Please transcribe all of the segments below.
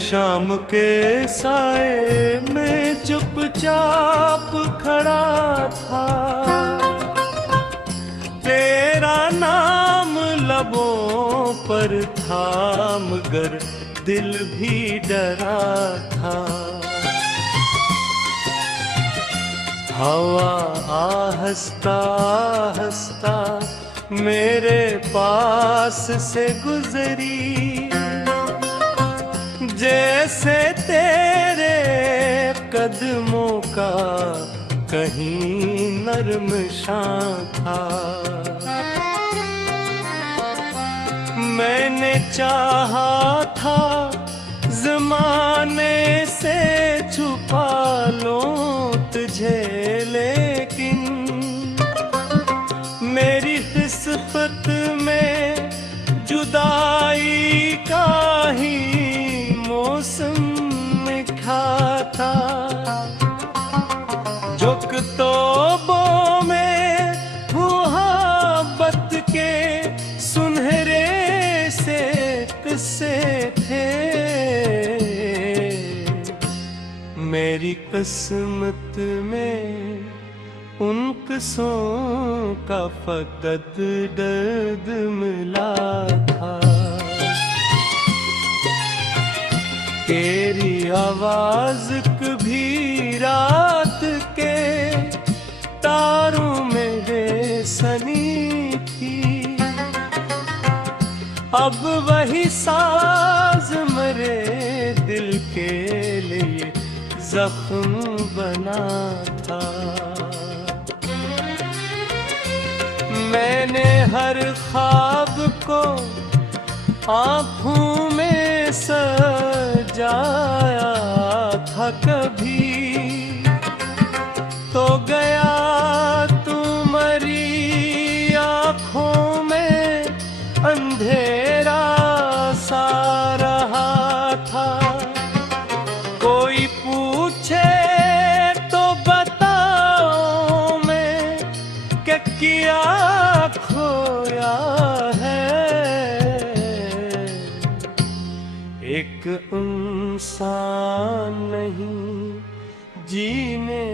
शाम के साए में चुपचाप खड़ा था, तेरा नाम लबों पर था मगर दिल भी डरा था। हवा आहस्ता आहस्ता मेरे पास से गुजरी, जैसे तेरे कदमों का कहीं नर्म शां था। मैंने चाहा था ज़माने से छुपा लूं तुझे, लेकिन मेरी किस्मत में जुदाई का ही मौसम लिखा था। जो किताबों में मुहब्बत के सुनहरे से किस्से थे, मेरी किस्मत में उन किस्सों का फकत दर्द मिला था। तेरी आवाज कभी रात के तारों में बेसनी थी, अब वही साज मेरे दिल के लिए जख्म बना था। मैंने हर ख्वाब को आँखों में सजाया था, कभी तो गया तुम्हारी आँखों में अंधेरा सा रहा था। कोई पूछे तो बताओ मैं क्या खोया है। एक इंसान नहीं जीने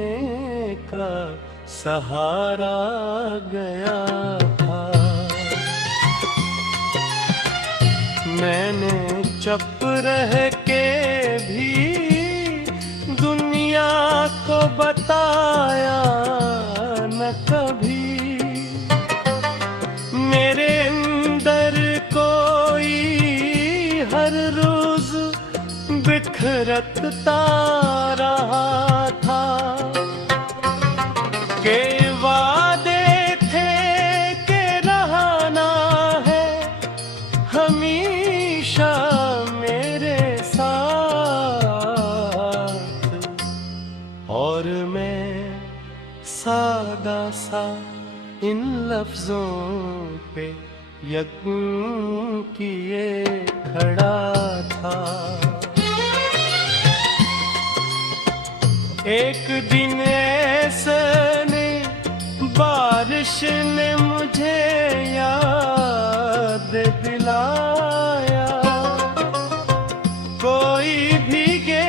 का सहारा गया था। मैंने चुप रह के भी दुनिया को बताया न कभी, मेरे अंदर कोई हर रोज बिखरता रहा था। के वादे थे कि रहना है हमेशा मेरे साथ, और मैं सादा सा इन लफ्जों पे यकीन किए खड़ा था। एक दिन ऐसे ने बारिश ने मुझे याद दिलाया, कोई भीगे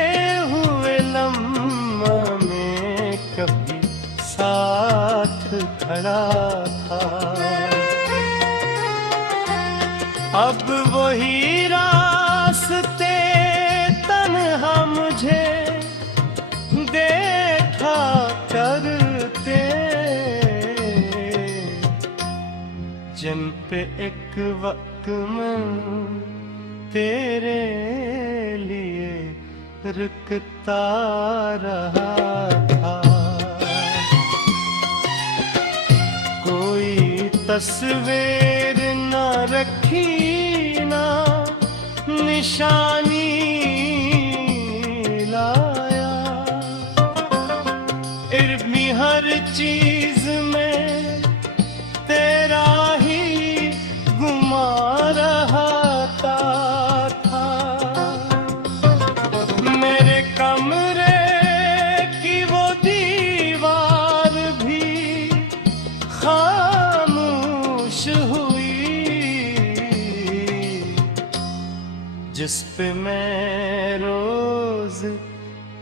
हुए लम्हा में कभी साथ खड़ा था। अब वही रास्ते तन्हा मुझे देखा करते, जिन पे एक वक्त में तेरे लिए रुकता रहा था। कोई तस्वीर न रखी ना निशानी लाया, इर्मी हर चीज में तेरा ही गुमा रहा था। मेरे कमरे की वो दीवार भी खामोश हुई, जिस पे मैं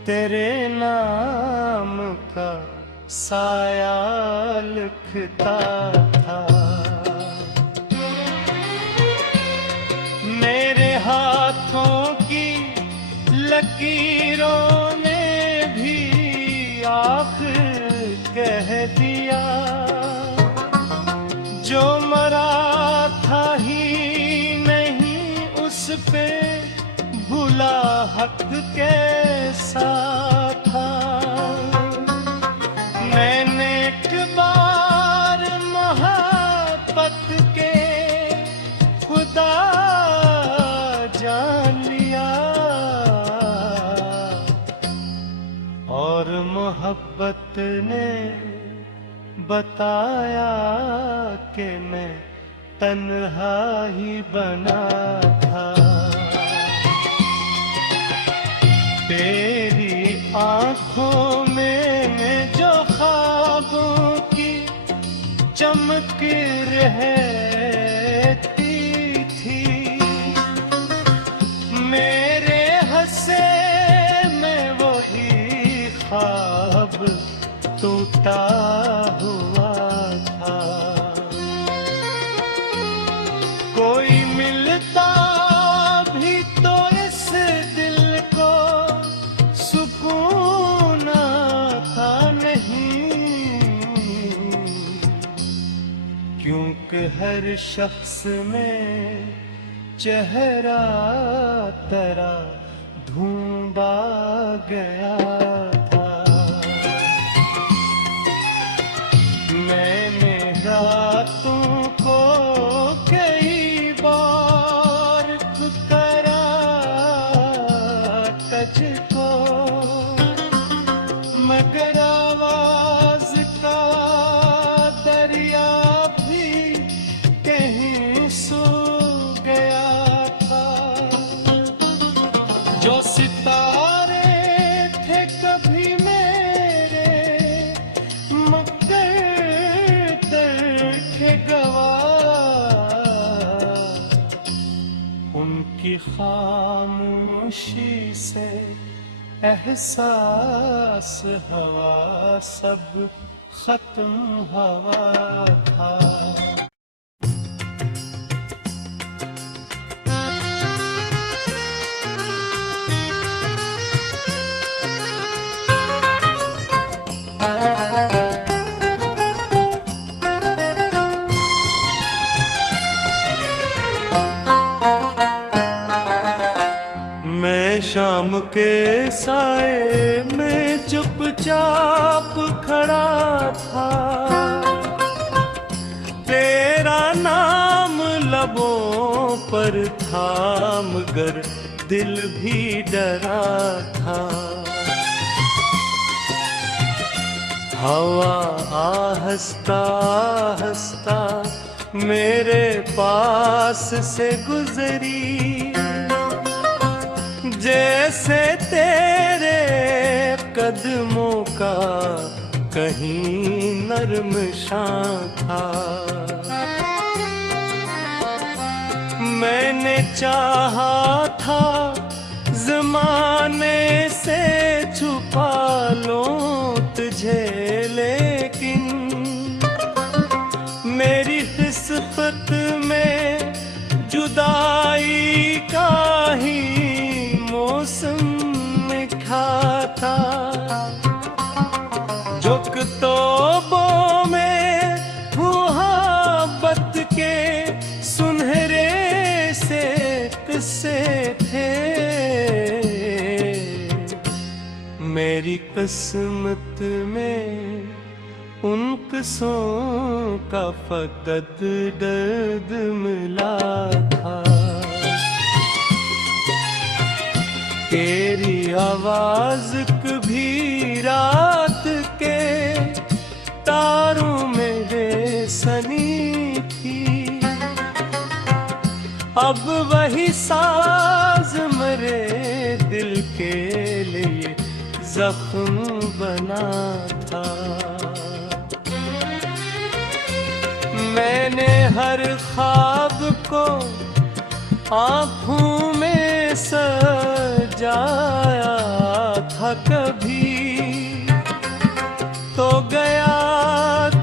तेरे नाम का साया लिखता था। मेरे हाथों की लकीरों ने भी आखिर कह दिया, जो मरा था ही नहीं उस पे भूला हक कैसा था। मैंने एक बार मोहब्बत के खुदा जान लिया, और मोहब्बत ने बताया कि मैं तन्हा ही बना था। तेरी आँखों में जो ख्वाबों की चमक रहती थी, मेरे हंसे में वही ख्वाब टूटा हुआ था। कोई मिलता भी तो इस दिल को सुकून था नहीं, क्योंकि हर शख्स में चेहरा तेरा ढूंढा गया था। मैंने रातों को कई बार करा तुझको, मगर आवाज का दरिया भी कहीं सो गया था। जो सितारे थे कभी मेरे मुकद्दर के गवाह, उनकी खामोशी से एहसास हवा सब खत्म हवा था। मैं शाम के साए में चुपचाप खड़ा था, तेरा नाम लबों पर था मगर दिल भी डरा था। हवा आहस्ता आहस्ता मेरे पास से गुजरी, जैसे तेरे कदमों का कहीं नर्म शां था। मैंने चाहा था ज़माने से छुपा लूं तुझे, लेकिन मेरी किस्मत में जुदाई का ही मौसम लिखा था। जो किताबों में मोहब्बत के सुनहरे से किस्से थे, मेरी किस्मत में उन किस्सों का फकत दर्द मिला था। तेरी आवाज कभी रात के तारों में बेसनी थी, अब वही साज मेरे दिल के लिए जख्म बना था। मैंने हर ख्वाब को आँखों में सजाया, कभी, तो गया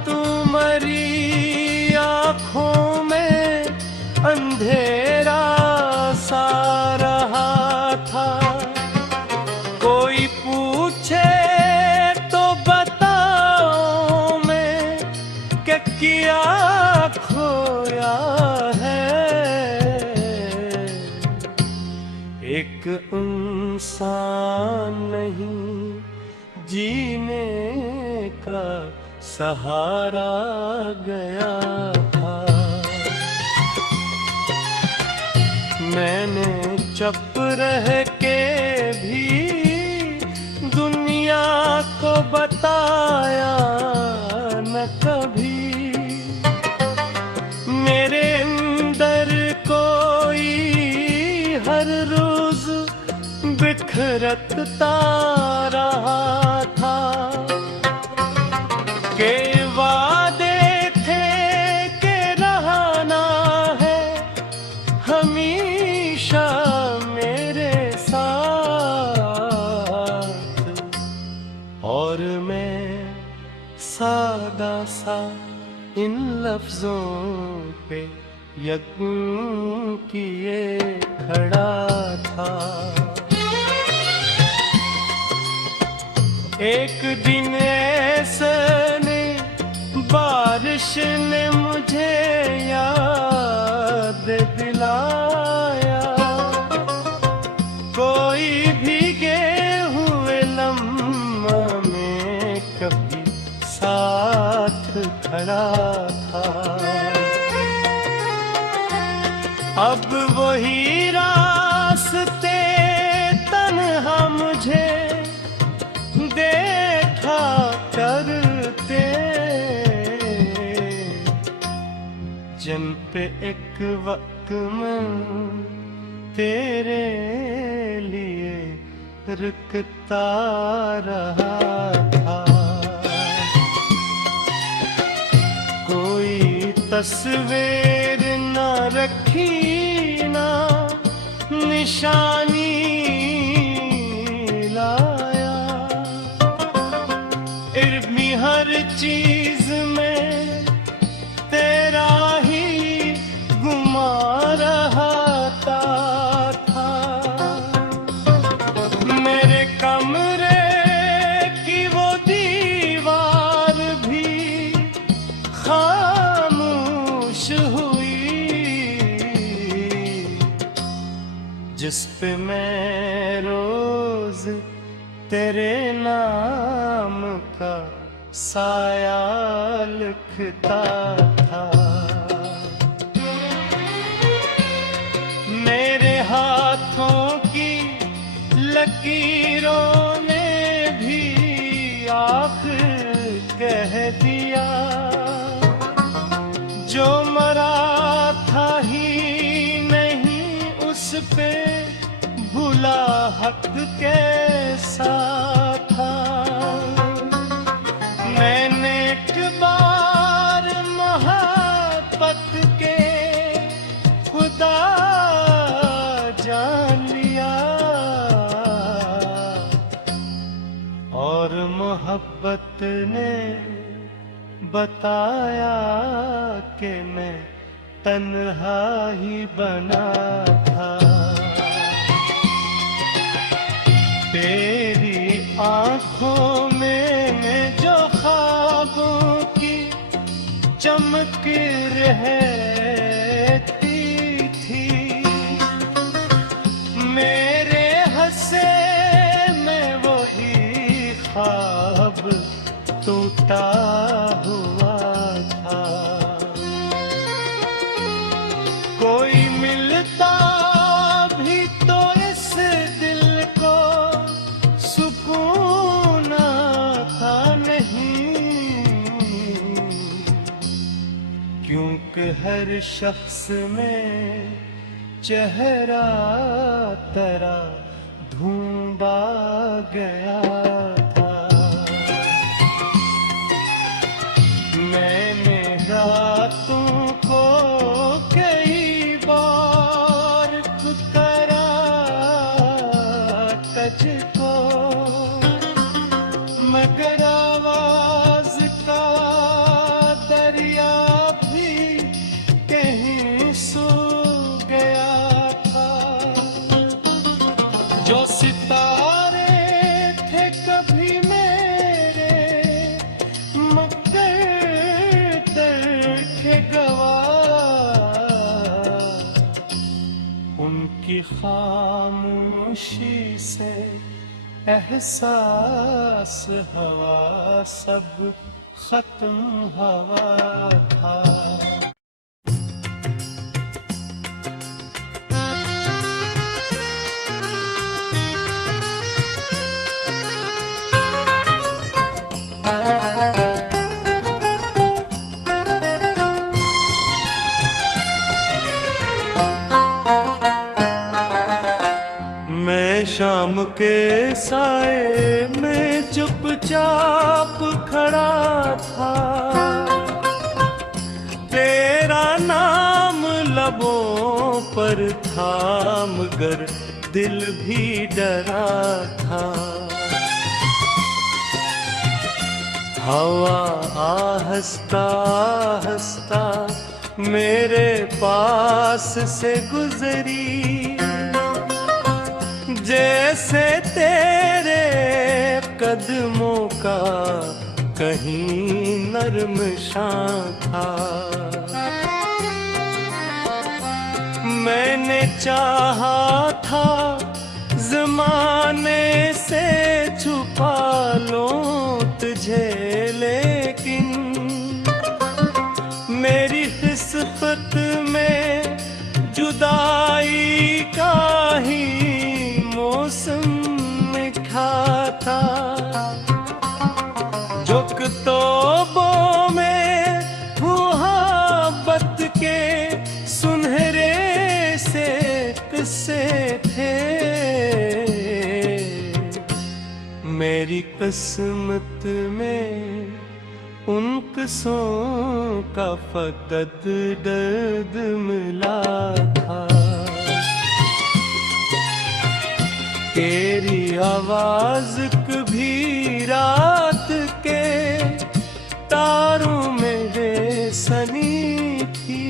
तू मरी आँखों में अंधेरा सा रहा था। कोई पूछे तो बताओ मैं कि किया खोया है। एक इंसान नहीं जीने का सहारा गया था। मैंने चुप रह के भी दुनिया को बताया न कभी। मेरे अंदर कोई हर रोज बिखरता रहा था के वादे थे के रहना है हमेशा मेरे साथ। और मैं सादा सा इन लफ्जों पे यकीन किए खड़ा था। एक दिन ऐसे ने बारिश ने मुझे याद दिलाया, कोई भीगे हुए लम्हा में कभी साथ खड़ा था। अब वही रास्ते तन्हा मुझे देखा करते, जिन पे एक वक्त में तेरे लिए रुकता रहा था। कोई तस्वीर न रखी ना निशानी लाया, इर्मी हर चीज में तेरा ही गुमा रहा था। मेरे कमरे की वो दीवार भी खामोश हुई, जिस पे मैं रोज तेरे नाम का साया लिखता था। मेरे हाथों की लकीरों ने भी आखिर कह दिया, जो मरा था ही नहीं उस पे भुला हक कैसा था। मैंने एक बार मोहब्बत के खुदा जान लिया, और मोहब्बत ने बताया कि मैं तन्हा ही बना था। तेरी आँखों में जो ख्वाबों की चमक रहती थी, मेरे हंसे में वही ख्वाब टूटा हुआ था। कोई मिलता भी तो इस दिल को सुकून था नहीं, क्योंकि हर शख्स में चेहरा तेरा ढूंढा गया था। मैंने रातों को कई बार करा तुझको, की खामोशी से एहसास हवा सब खत्म हवा था। मैं शाम के साए में चुपचाप खड़ा था, तेरा नाम लबों पर था मगर दिल भी डरा था। हवा आहस्ता आहस्ता मेरे पास से गुजरी, जैसे तेरे कदमों का कहीं नर्म शां था। मैंने चाहा था ज़माने से छुपा लूं तुझे, लेकिन मेरी किस्मत में जुदाई का ही मौसम लिखा था। जो किताबों में मोहब्बत के सुनहरे से किस्से थे, मेरी किस्मत में उन किस्सों का फकत दर्द मिला था। तेरी आवाज कभी रात के तारों में सनी थी,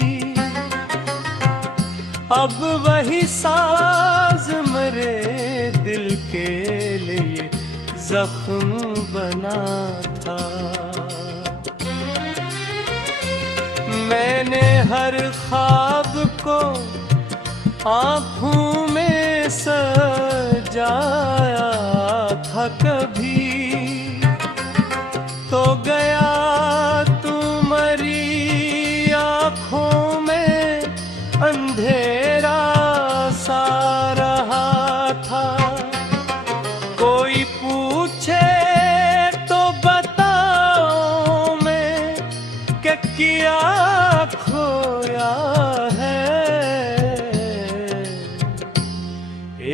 अब वही साज मेरे दिल के लिए जख्म बना था। मैंने हर ख्वाब को आँखों में सजाया था, कभी तो गया तुम्हारी आँखों में अंधेरा सा रहा था। कोई पूछे तो बताओ मैं क्या किया खोया है।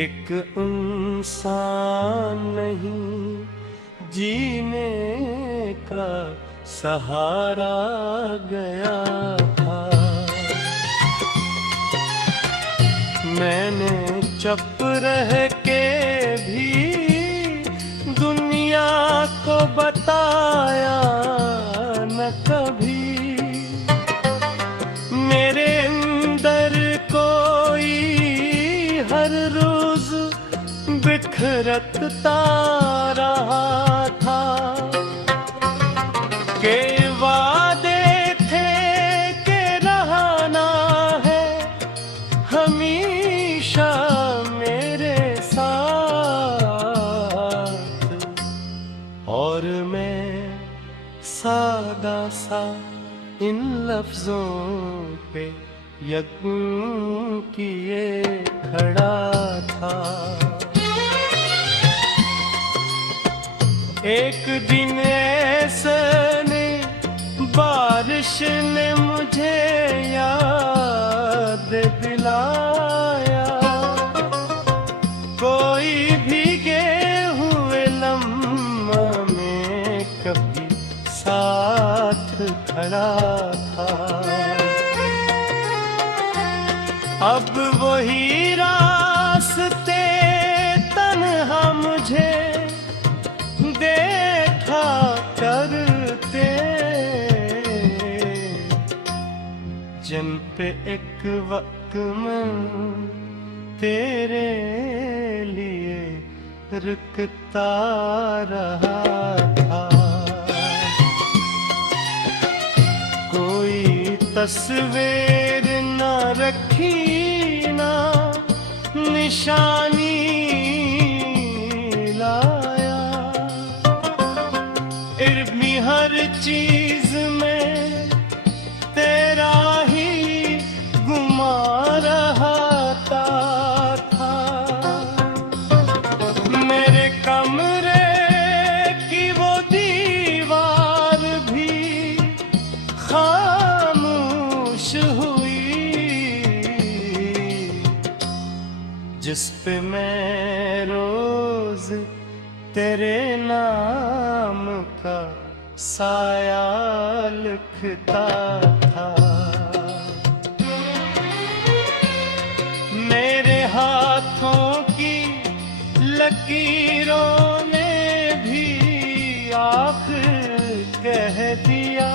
एक इंसान नहीं जीने का सहारा गया था। मैंने चुप रह के भी दुनिया को बताया न कभी, मेरे अंदर कोई हर रोज बिखरता रहा था। के वादे थे के रहना है हमेशा मेरे साथ, और मैं सादा सा इन लफ्जों पे यकीन किए खड़ा था। एक दिन ऐसे ने बारिश ने मुझे याद दिलाया, कोई भीगे हुए लम्हा में कभी साथ खड़ा था। अब वही रास्ते तन्हा मुझे देखा करते, जिन पे एक वक्त में तेरे लिए रुकता रहा था। कोई तस्वीर न रखी ना पेशानी लाया, इर्मी हर चीज में तेरा ही गुमा रहा था। मेरे कमरे की वो दीवार भी खामोश हुई, जिस पे मैं रोज तेरे नाम का साया लिखता था। मेरे हाथों की लकीरों ने भी आखिर कह दिया,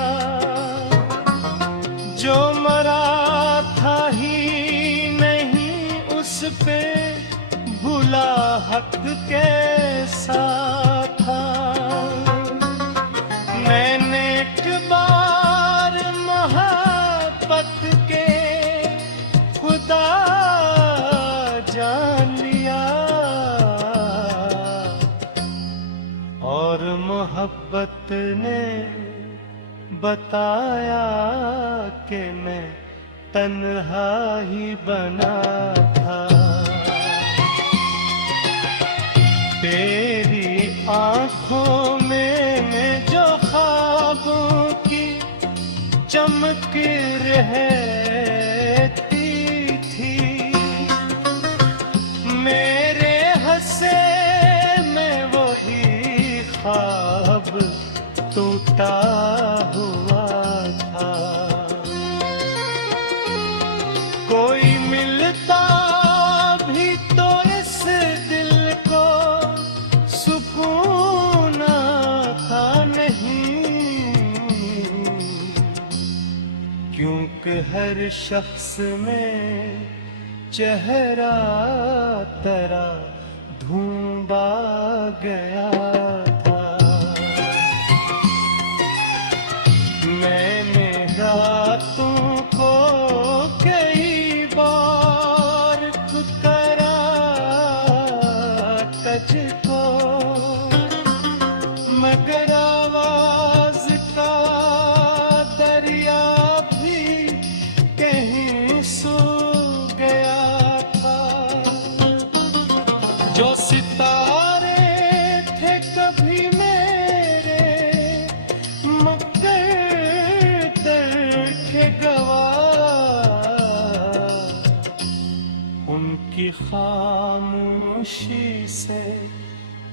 जो मरा था ही नहीं उस पे भुला हक कैसा था। मैंने एक बार मोहब्बत के खुदा जान लिया, और मोहब्बत ने बताया कि मैं तन्हा ही बना था। तेरी आंखों में जो ख्वाबों की चमक रहती थी, मेरे हंसे में वही ख्वाब टूटा हुआ था। कोई मिलता भी तो इस दिल को सुकून था नहीं, क्योंकि हर शख्स में चेहरा तेरा ढूंढा गया था। मैंने रातों को कई बार करा तुझको, मगर आवाज का दरिया भी कहीं सो गया था। जो सितारे थे कभी मेरे मुक़द्दर के गवाह, उनकी खामोशी से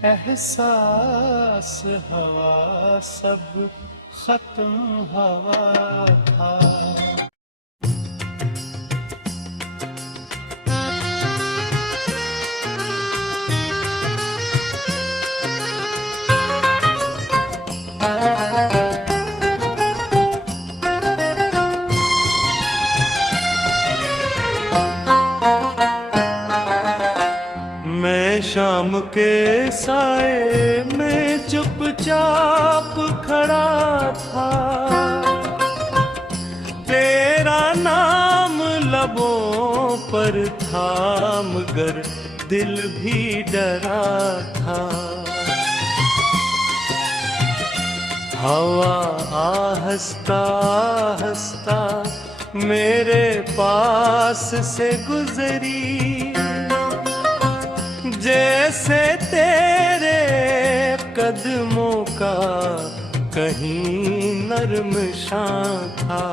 एहसास हवा सब खत्म हवा था। मैं शाम के साए में चुपचाप खड़ा था, तेरा नाम लबों पर था मगर दिल भी डरा था। हवा आहिस्ता आहिस्ता मेरे पास से गुजरी, जैसे तेरे कदमों का कहीं नर्म शां था।